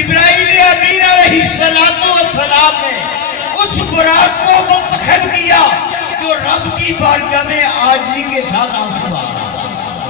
جبرائیل امین علیہ السلام نے اس براق کو منتخب کیا جو رب کی بارگاہ میں عاجزی کے ساتھ آنسو آ رہا تھا۔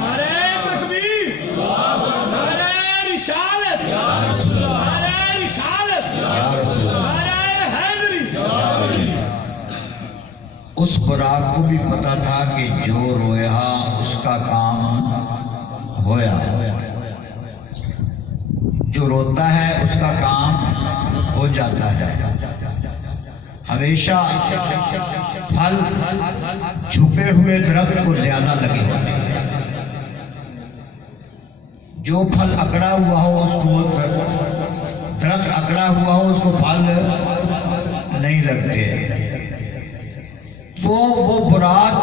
نعرہ تکبیر، نعرہ رسالت، نعرہ رسالت، نعرہ حیدری۔ اس براق کو بھی پتا تھا کہ جو رویا اس کا کام ہویا، جو روتا ہے اس کا کام ہو جاتا ہے۔ ہمیشہ پھل چھپے ہوئے درخت کو زیادہ لگے ہوتے ہیں، جو پھل اکڑا ہوا ہو اس کو درخت اکڑا ہوا ہو اس کو پھل نہیں لگتے۔ تو وہ براق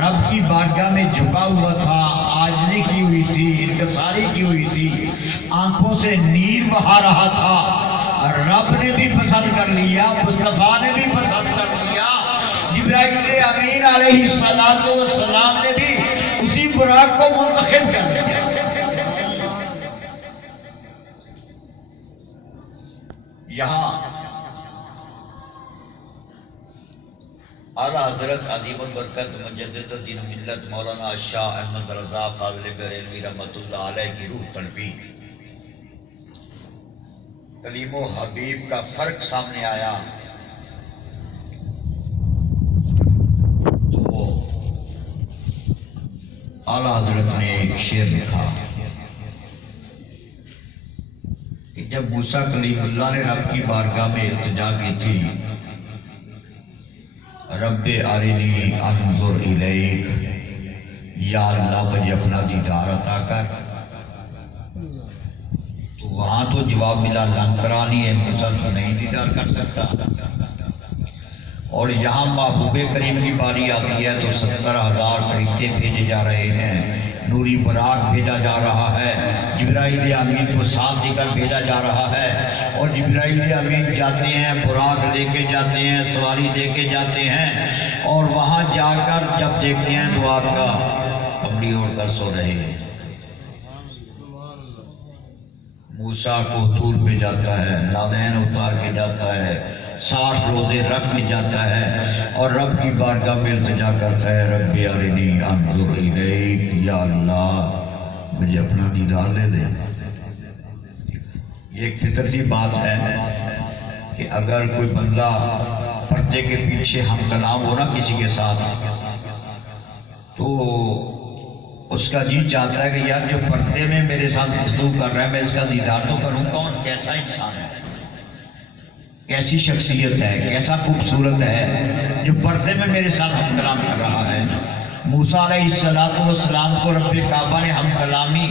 رب کی بارگاہ میں جھکا ہوا تھا، عاجزی کی ہوئی تھی، انکساری کی ہوئی تھی، آنکھوں سے نیر بہا رہا تھا۔ رب نے بھی پسند کر لیا، مصطفیٰ نے بھی پسند کر لیا، جبرائیل امین علیہ السلام نے بھی اسی براق کو منتخب کر لیا۔ یہاں اعلیٰ حضرت عظیم البرکت مجدد الدین ملت مولانا شاہ احمد رضا فاضل بریلوی رحمۃ اللہ علیہ کی روح تلبی کلیم و حبیب کا فرق سامنے آیا تو وہ اعلیٰ حضرت نے ایک شعر لکھا کہ جب موسیٰ کلیم اللہ نے رب کی بارگاہ میں التجا کی تھی، رب ارنی انظر الیک، یا اللہ مجھے اپنا دیدار عطا کر، تو وہاں تو جواب ملا لن ترانی ہے، موسیٰ تو نہیں دیدار کر سکتا۔ اور یہاں محبوب کریم کی باری آتی ہے تو 70,000 فرشتے بھیجے جا رہے ہیں، نوری براق بھیجا جا رہا ہے، جبرائیل امین کو ساتھ دے کر بھیجا جا رہا ہے، اور جبرائیل امین جاتے ہیں، براق لے کے جاتے ہیں، سواری دے کے جاتے ہیں، اور وہاں جا کر جب دیکھتے ہیں تو آپ کا کمبلی اوڑھ کر سو رہے ہیں۔ موسیٰ کو طور پہ جاتا ہے، نادین اتار کے جاتا ہے، 60 روزے رکھ کے جاتا ہے، اور رب کی بارگاہ میں التجا کرتا ہے، رب ارنی انظر الیک، یا اللہ مجھے اپنا دیدار دے دے۔ یہ ایک فطرتی بات ہے کہ اگر کوئی بندہ پردے کے پیچھے ہم کلام ہو نا کسی کے ساتھ، تو اس کا جی چاہتا ہے کہ یار جو پردے میں میرے ساتھ گفتگو کر رہا ہے میں اس کا دیدار تو کروں، کون کیسا انسان ہے، کیسی شخصیت ہے، کیسا خوبصورت ہے جو پردے میں میرے ساتھ ہم کلام کر رہا ہے۔ موسیٰ علیہ السلام کو رب کعبہ نے ہم کلامی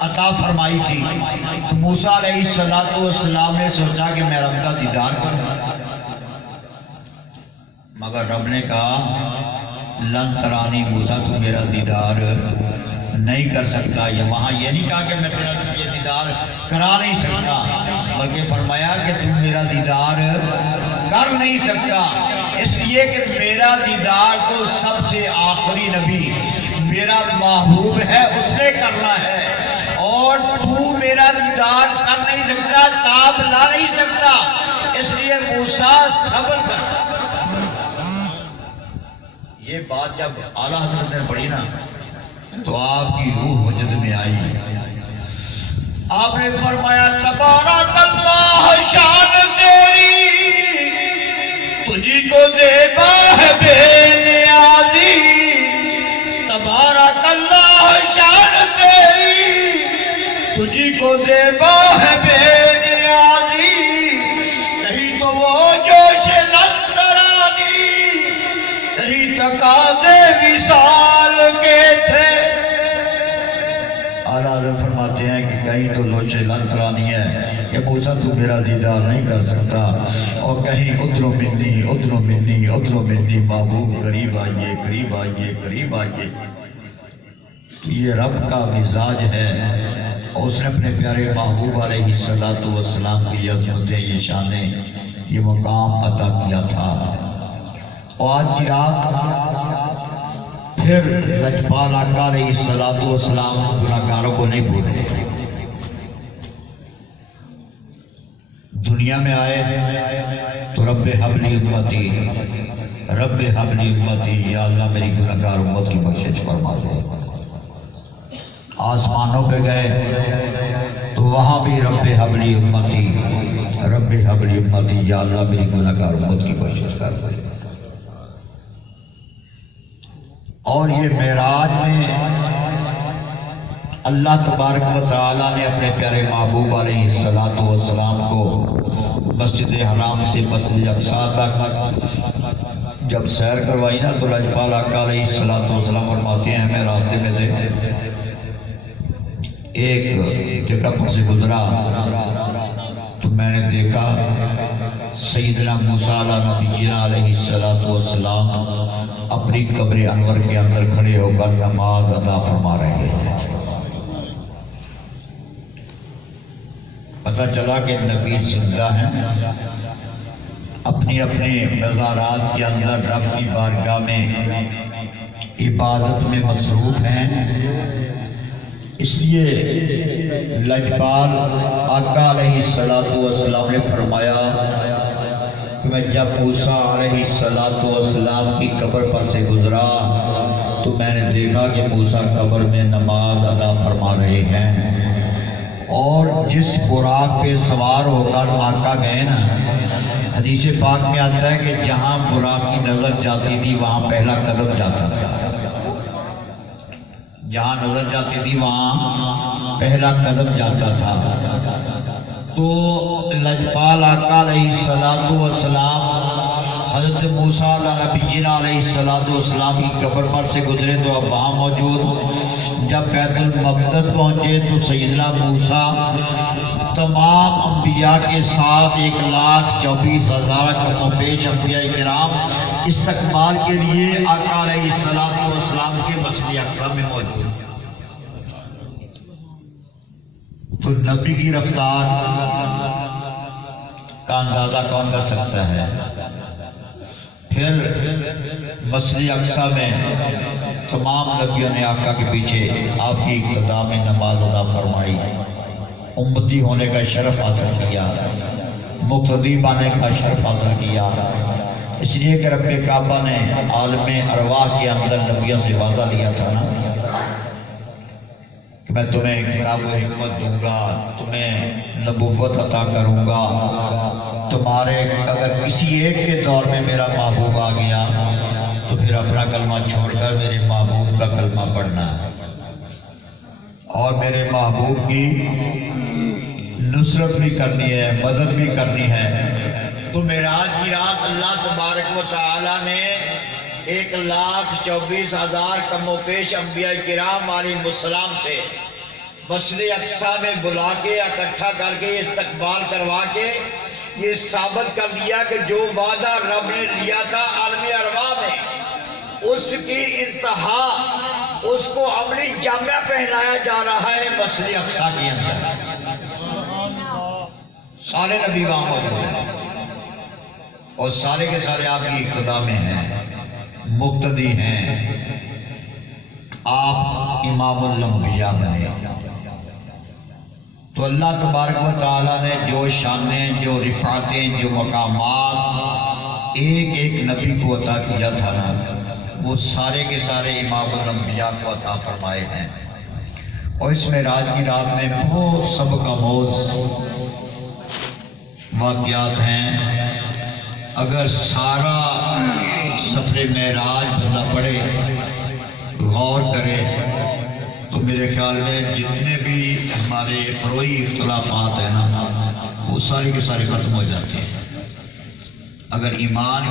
عطا فرمائی تھی، تو موسیٰ علیہ السلام نے سوچا کہ میں رب کا دیدار کروں، مگر رب نے کہا لن ترانی، موسیٰ تو میرا دیدار نہیں کر سکتا۔ یہ وہاں یہ نہیں کہا کہ میں تیرا یہ دیدار کرا نہیں سکتا، بلکہ فرمایا کہ تم میرا دیدار کر نہیں سکتا، اس لیے کہ میرا دیدار تو سب سے آخری نبی میرا محبوب ہے، اس نے کرنا ہے، اور تو میرا دیدار کر نہیں سکتا، تاب لا نہیں سکتا، اس لیے موسیٰ صبر کر۔ یہ بات جب اعلیٰ حضرت نے پڑھی نا تو آپ کی روح وجد میں آئی، آپ نے فرمایا تبارک اللہ شان تیری تجھی کو زیبا ہے بے نیازی، تبارک اللہ شان تیری تجھی کو زیبا ہے بے نیازی، نہیں تو وہ جوش لندرانی نہیں تقاضے وصال کے تھے۔ اعلیٰ حضرت فرماتے ہیں کہ کہیں تو لوچے لنترانی ہے کہ موسیٰ تو میرا دیدار نہیں کر سکتا، اور کہیں ادھرو منی ادھرو منی ادھرو منی، محبوب قریب آئیے قریب آئیے قریب آئیے۔ تو یہ رب کا مزاج ہے، اور اس نے اپنے پیارے محبوب علیہ السلام کی عظمتیں، یہ شانیں، یہ مقام عطا کیا تھا۔ اور آج کی رات پھر لجپال آقا علیہ السلام گناہگاروں کو نہیں بھولے، دنیا میں آئے تو رب حبلی امتی، رب حبلی امتی، یا اللہ میری گنہگار امت کی بخشش فرما دے۔ آسمانوں پہ گئے تو وہاں بھی رب حبلی امتی، رب حبلی امتی، یا اللہ میری گنہگار امت کی بخشش کر دے۔ اور یہ معراج میں اللہ تبارک و تعالیٰ نے اپنے پیارے محبوب علیہ الصلوۃ والسلام کو مسجد حرام سے مسجد اقصیٰ تک جب سیر کروائی نا تو لجپال آقا علیہ الصلوۃ والسلام فرماتے ہیں میں راستے میں سے ایک جگہ پر سے گزرا تو میں نے دیکھا سیدنا موسیٰ نبینا علیہ الصلوۃ والسلام اپنی قبر انور کے اندر کھڑے ہو کر نماز ادا فرما رہے ہیں۔ پتہ چلا کہ نبی زندہ ہیں، اپنی اپنے مزارات کے اندر رب کی بارگاہ میں عبادت میں مصروف ہیں۔ اس لیے لجپال آقا علیہ الصلوۃ والسلام نے فرمایا کہ میں جب موسیٰ علیہ الصلوۃ والسلام کی قبر پر سے گزرا تو میں نے دیکھا کہ موسیٰ قبر میں نماز ادا فرما رہے ہیں، اور جس براق پہ سوار ہو کر آقا گئے نا، حدیث پاک میں آتا ہے کہ جہاں براق کی نظر جاتی تھی وہاں پہلا قدم جاتا تھا، جہاں نظر جاتی تھی وہاں پہلا قدم جاتا تھا۔ تو لجپال آقا علیہ الصلوۃ والسلام حضرت موسیٰ نبینا علیہ الصلوۃ والسلام کی قبر پر سے گزرے تو اب وہاں موجود۔ جب بیت المقدس پہنچے تو سیدنا موسیٰ تمام انبیاء کے ساتھ 1,24,000 کم و بیش انبیاء کرام استقبال کے لیے آقا علیہ الصلوۃ والسلام کے مسجد اقصیٰ میں موجود۔ تو نبی کی رفتار کا اندازہ کون کر سکتا ہے؟ پھر مسجد اقصیٰ میں تمام نبیوں نے آقا کے پیچھے آپ کی اقتداء میں نماز ادا فرمائی، امتی ہونے کا شرف حاصل کیا، مقتدی بننے کا شرف حاصل کیا۔ اس لیے کہ رب کعبہ نے عالم ارواح کے اندر نبیوں سے وعدہ لیا تھا نا کہ میں تمہیں کتاب و حکمت دوں گا، تمہیں نبوت عطا کروں گا، تمہارے اگر کسی ایک کے دور میں میرا محبوب آ گیا تو پھر اپنا کلمہ چھوڑ کر میرے محبوب کا کلمہ پڑھنا ہے اور میرے محبوب کی نصرت بھی کرنی ہے، مدد بھی کرنی ہے۔ تو معراج کی رات اللہ تبارک و تعالیٰ نے 1,24,000 کم و بیش انبیاء کرام علیہ السلام سے مسجد اقصیٰ میں بلا کے اکٹھا کر کے استقبال کروا کے یہ ثابت کر دیا کہ جو وعدہ رب نے لیا تھا عالم ارواح میں اس کی انتہا، اس کو عملی جامعہ پہنایا جا رہا ہے مسجد اقصیٰ کے اندر۔ سارے نبی وہاں موجود ہیں اور سارے کے سارے آپ کی اقتداء میں ہیں، مقتدی ہیں، آپ امام الانبیاء بنے۔ تو اللہ تبارک و تعالیٰ نے جو شانیں، جو رفعتیں، جو مقامات ایک ایک نبی کو عطا کیا تھا نا، وہ سارے کے سارے امام الانبیاء کو عطا فرمائے ہیں۔ اور اس معراج کی رات میں بہت سبق آموز واقعات ہیں۔ اگر سارا سفر معراج بندہ پڑھے، غور کرے، تو میرے خیال میں جتنے بھی ہمارے فروعی اختلافات ہیں نا وہ سارے کے سارے ختم ہو جاتے ہیں۔ اگر ایمان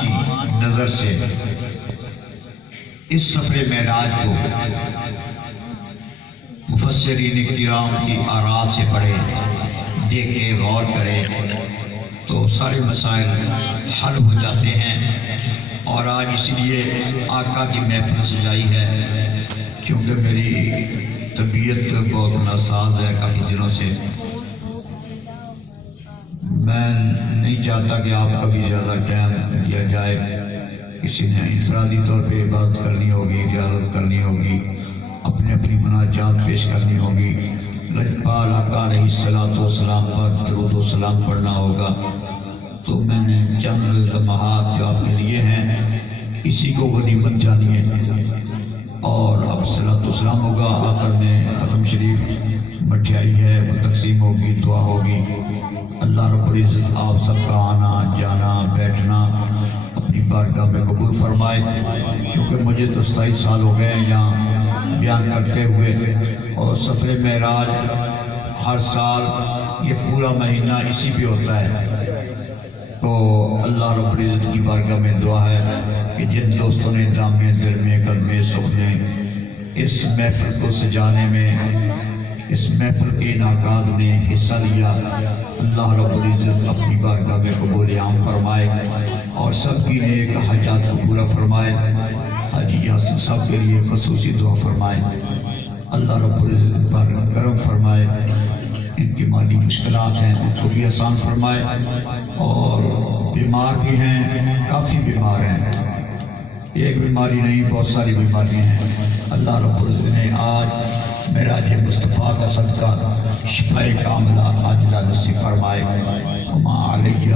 کی نظر سے اس سفر معراج کو مفسرین کرام کی آراء سے پڑھے، دیکھے، غور کرے تو سارے مسائل حل ہو جاتے ہیں۔ اور آج اس لیے آقا کی محفل سجائی ہے کیونکہ میری طبیعت بہت ناساز ہے کافی دنوں سے۔ میں نہیں چاہتا کہ آپ کا بھی زیادہ ٹائم دیا جائے، کسی نے انفرادی طور پہ عبادت کرنی ہوگی، اجازت کرنی ہوگی، اپنے نے اپنی مناجات پیش کرنی ہوگی، لجپال آقا علیہ السلام پر درود و سلام پڑھنا ہوگا، تو میں نے چند لمحات جو آپ کے لیے ہیں اسی کو غنیمت جانیے، اور اب صلاۃ و سلام ہوگا، آخر میں ختم شریف مٹھائی ہے وہ تقسیم ہوگی، دعا ہوگی۔ اللہ رب العزت آپ سب کا آنا جانا بیٹھنا اپنی بارگاہ میں قبول فرمائے، کیونکہ مجھے تو 27 سال ہو گئے ہیں یہاں بیان کرتے ہوئے، اور سفر معراج ہر سال یہ پورا مہینہ اسی پہ ہوتا ہے۔ تو اللہ رب العزت کی بارگاہ میں دعا ہے کہ جن دوستوں نے جامع دل میں قلب سکھ نے اس محفل کو سجانے میں، اس محفل کے انعقاد میں حصہ لیا، اللہ رب العزت اپنی بارگاہ میں قبول عام فرمائے اور سب کی نیک حاجات کو پورا فرمائے۔ حاجی یاسر صاحب کے لیے خصوصی دعا فرمائے، اللہ رب العزت پر کرم فرمائے، ان کی مالی مشکلات ہیں ان کو بھی آسان فرمائے، اور بیمار بھی ہیں، کافی بیمار ہیں، ایک بیماری نہیں بہت ساری بیماریاں ہیں، اللہ رب العزت نے آج معراج مصطفیٰ کا صدقہ شفاء کاملہ عاجلہ نصیب فرمائے۔ وما علیہ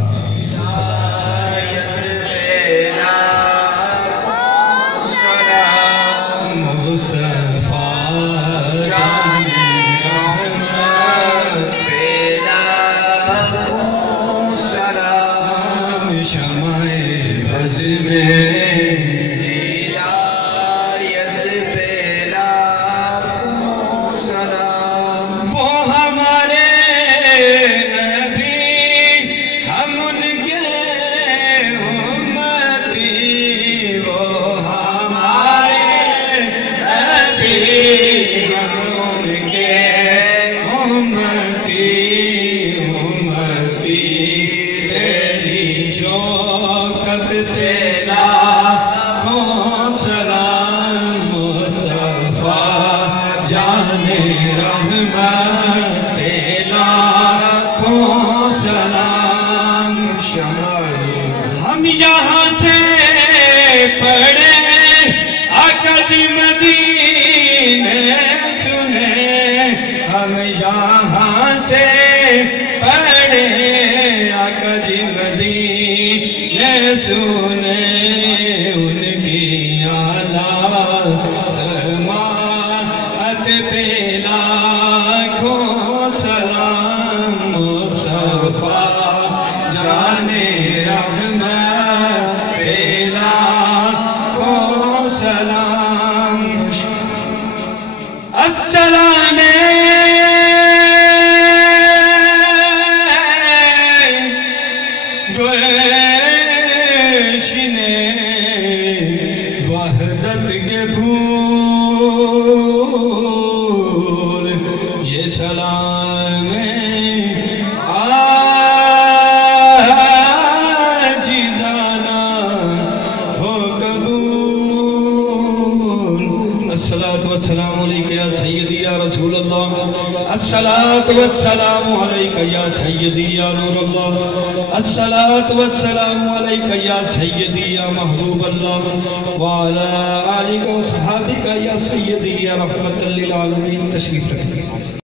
ہم یہاں سے پڑھے آقا جی مدینے سنے، ہم یہاں سے پڑھے آقا جی مدینے سنے، ان کی اعلیٰ سماعت پہ لاکھوں سلام، مصطفیٰ جانے السلام گوشنے وحدت کے پھول، یہ سلام عاجزانہ ہو قبول۔ الصلاة والسلام علیکہ یا سیدی یا رسول اللہ، الصلاة والسلام علیکہ یا سیدی یا نور اللہ، الصلاة والسلام علیکہ یا سیدی یا محبوب اللہ، وعلا آلکہ و صحابکہ یا سیدی یا رحمت للعالمین۔ تشریف رکھیں۔